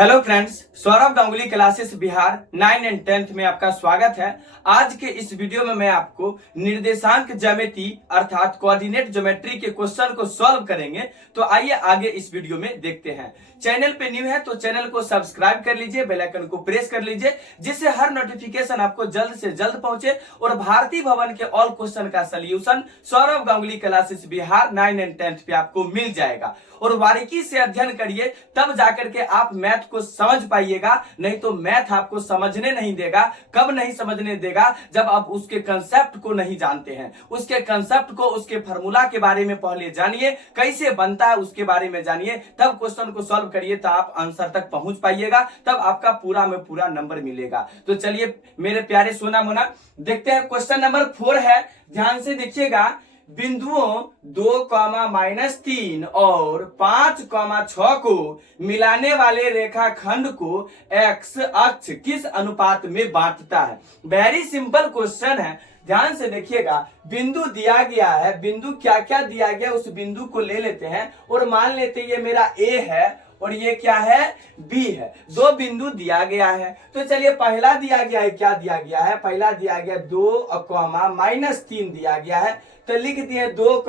Hello friends, Saurabh Ganguly classes Bihar 9 and 10th में आपका स्वागत है। आज के इस वीडियो में मैं आपको निर्देशांक ज्यामिति अर्थात कोऑर्डिनेट ज्योमेट्री के क्वेश्चन को सॉल्व करेंगे। तो आइए आगे इस वीडियो में देखते हैं। चैनल पे न्यू है तो चैनल को सब्सक्राइब कर लीजिए, बेल आइकन को प्रेस कर लीजिए, जिससे हर नोटिफिकेशन आपको जल्द से जल्द पहुंचे और भारतीय भवन के ऑल क्वेश्चन का solution Saurabh Ganguly classes Bihar 9 and 10th पे आपको मिल जाएगा। और बारीकी से अध्ययन करिए, तब जाकर के आप मैथ को समझ पाइएगा, नहीं तो मैथ आपको समझने नहीं देगा। कब नहीं समझने देगा? जब आप उसके कंसेप्ट को नहीं जानते हैं। उसके कंसेप्ट को, उसके फार्मूला के बारे में पहले जानिए, कैसे बनता है उसके बारे में जानिए, तब क्वेश्चन को सॉल्व करिए, तो आप आंसर तक पहुंच पाइएगा, तब आपका पूरा में पूरा नंबर मिलेगा। तो चलिए मेरे प्यारे सोना मोना, देखते हैं। क्वेश्चन नंबर 4 है, ध्यान से देखिएगा। बिंदुओं 2, -3 और 5, 6 को मिलाने वाले रेखाखंड को एक्स अक्ष किस अनुपात में बांटता है? वेरी सिंपल क्वेश्चन है, ध्यान से देखिएगा। बिंदु दिया गया है, बिंदु क्या क्या दिया गया उस बिंदु को ले लेते हैं और मान लेते ये मेरा ए है और ये क्या है, बी है। दो बिंदु दिया गया है, तो चलिए पहला दिया गया है, क्या दिया गया है? पहला दिया गया 2, -3 दिया गया है, तो लिख दिए 2,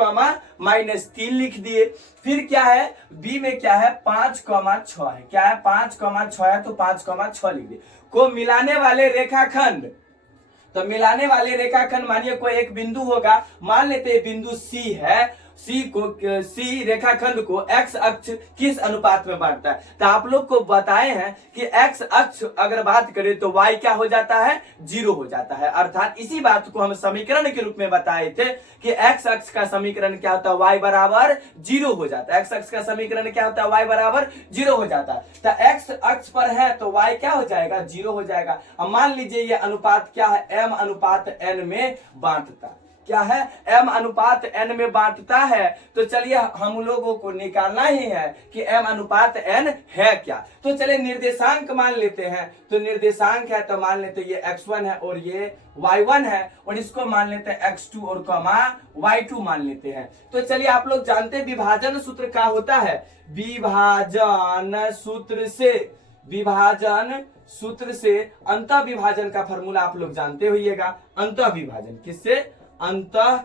-3 लिख दिए। फिर क्या है, बी में क्या है, 5, 6 है। क्या है, 5, 6 है, तो 5, 6 लिख दिए। को मिलाने वाले रेखाखंड, तो मिलाने वाले रेखाखंड मानिए कोई एक बिंदु होगा, मान लेते हैं बिंदु सी है। सी रेखाखंड को एक्स अक्ष किस अनुपात में बांटता है? तो आप लोग को बताए हैं कि एक्स अक्ष अगर बात करें तो वाई क्या हो जाता है, 0 हो जाता है। अर्थात इसी बात को हम समीकरण के रूप में बताए थे कि एक्स अक्ष का समीकरण क्या होता है, वाई बराबर 0 हो जाता है। एक्स अक्ष का समीकरण क्या होता है, वाई बराबर 0 हो जाता है। तो एक्स अक्ष पर है तो वाई क्या हो जाएगा, 0 हो जाएगा। अब मान लीजिए ये अनुपात क्या है, m अनुपात n में बांटता, क्या है, m अनुपात n में बांटता है। तो चलिए हम लोगों को निकालना ही है कि m अनुपात n है क्या। तो चलिए निर्देशांक मान लेते हैं, तो निर्देशांक है तो मान लेते हैं ये x1 है और ये y1 है, और इसको मान लेते हैं x2 और y2 मान लेते हैं। तो चलिए आप लोग जानते हैं विभाजन सूत्र क्या होता है। विभाजन सूत्र से अंतः विभाजन का फॉर्मूला आप लोग जानते होइएगा। अंतः विभाजन किससे, अंतः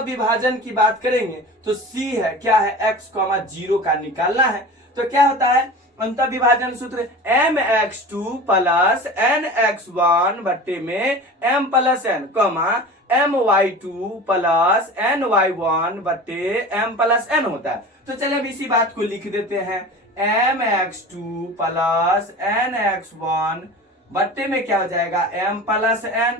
विभाजन की बात करेंगे तो सी है, क्या है, x, 0 का निकालना है। तो क्या होता है अंतः विभाजन सूत्र, mx2 प्लस nx1 बट्टे में m plus n, my2 plus ny1 बट्टे m प्लस n होता है। तो चलिए अब इसी बात को लिख देते हैं, mx2 प्लस nx1 बट्टे में क्या हो जाएगा, m plus n,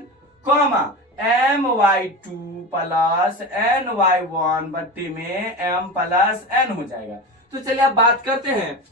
my2 plus ny1 बट्टे में m प्लस n हो जाएगा। तो चलिए अब बात करते हैं,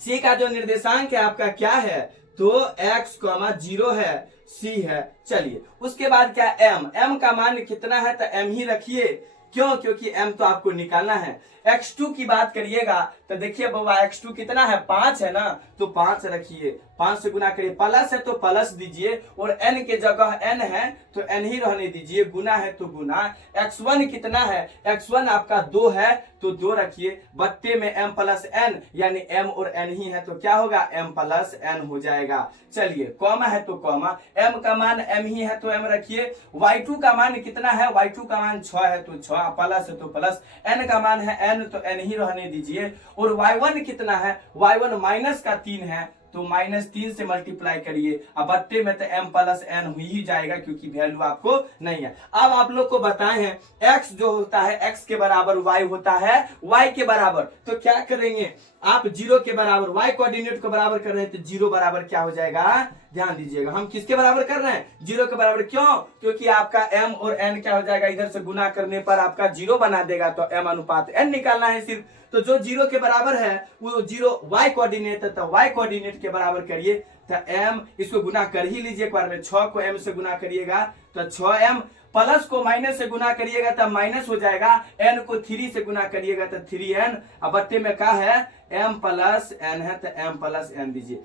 सी का जो निर्देशांक है आपका क्या है, तो x, 0 है, c है। चलिए उसके बाद क्या, m का मान कितना है, तो m ही रखिए। क्यों? क्योंकि m तो आपको निकालना है। x2 की बात करिएगा तो देखिए बाबा x2 कितना है, 5 है ना, तो 5 रखिए, 5 से गुना करिए। प्लस है तो प्लस दीजिए, और n के जगह n है तो n ही रहने दीजिए, गुना है तो गुना। x1 कितना है, x1 आपका 2 है तो 2 रखिए, बट्टे में m प्लस n, यानी m और n ही है तो क्या होगा, m प्लस n हो जाएगा। चलिए कॉमा है तो कॉमा, m का मान m ही है तो m रखिए। y2 का मान कितना है, y2 का मान 6 है तो 6, प्लस है तो प्लस, n का मान है n तो n ही रहने दीजिए। और y1 कितना है, y1 -3 है तो -3 से मल्टीप्लाई करिए, अब बट्टे में तो m प्लस n हो ही जाएगा क्योंकि वैल्यू आपको नहीं है। अब आप लोग को बताए हैं x जो होता है x के बराबर y होता है y के बराबर, तो क्या करेंगे आप, 0 के बराबर, y कोऑर्डिनेट को बराबर कर रहे हैं तो 0 बराबर क्या हो जाएगा, ध्यान दीजिएगा, हम किसके बराबर कर रहे हैं, 0 के बराबर। क्यों? क्योंकि आपका m और n क्या हो जाएगा, इधर से गुना करने पर आपका 0 बना देगा, तो m अनुपात n निकालना है सिर्फ। तो जो 0 के बराबर है वो 0 y कोऑर्डिनेट है, तो y कोऑर्डिनेट के बराबर करिए, तो m इसको गुना कर ही लीजिए एक बार में। 6 को m से गुना करिएगा तो 6m, प्लस को माइनस से गुना करिएगा तो माइनस हो जाएगा, n को 3 से गुना करिएगा तो 3n, अब बट्टे में क्या है, m प्लस n है तो m प्लस n दीजिए।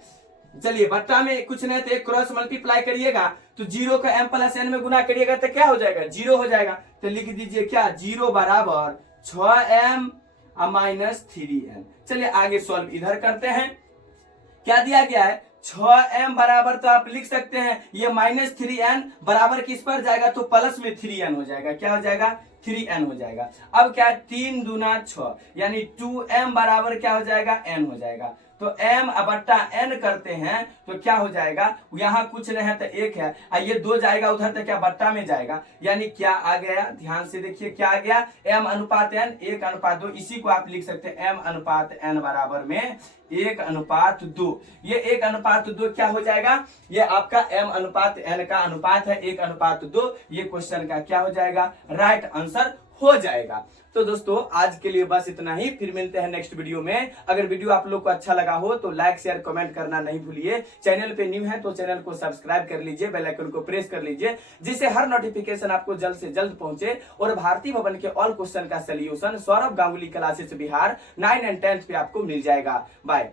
चलिए बट्टा में कुछ नहीं तो एक क्रॉस मल्टीप्लाई करिएगा, तो 0 का m प्लस n में गुना करिएगा तो क्या हो जाएगा, 0 हो जाएगा। तो लिख दीजिए क्या, 0 बराबर 6m -3n। चलिए आगे सॉल्व इधर करते हैं। क्या दिया गया है 6m बराबर, तो आप लिख सकते हैं ये -3n बराबर किस पर जाएगा, तो प्लस में 3n हो जाएगा। क्या हो जाएगा 3n हो जाएगा। अब क्या है 3 दूना 6 यानी 2m बराबर क्या हो जाएगा n हो जाएगा। तो m बट्टा n करते हैं तो क्या हो जाएगा, यहाँ कुछ नहीं है तो 1 है, ये 2 जाएगा उधर तो क्या बट्टा में जाएगा, यानी क्या आ गया, ध्यान से देखिए क्या आ गया, m अनुपात n 1:2। इसी को आप लिख सकते हैं m अनुपात n बराबर में 1:2। ये 1:2 क्या हो जाएगा, ये आपका m अनुपात n का अनुपात है 1:2। ये क्वेश्चन का क्या हो जाएगा, राइट आंसर हो जाएगा। तो दोस्तों आज के लिए बस इतना ही, फिर मिलते हैं नेक्स्ट वीडियो में। अगर वीडियो आप लोग को अच्छा लगा हो तो लाइक शेयर कमेंट करना नहीं भूलिए। चैनल पे न्यू है तो चैनल को सब्सक्राइब कर लीजिए, बेल आइकन को प्रेस कर लीजिए, जिससे हर नोटिफिकेशन आपको जल्द से जल्द पहुंचे और भारतीय भवन के ऑल क्वेश्चन का solution Saurabh Ganguly classes Bihar 9 and 10th पे आपको मिल जाएगा। बाय।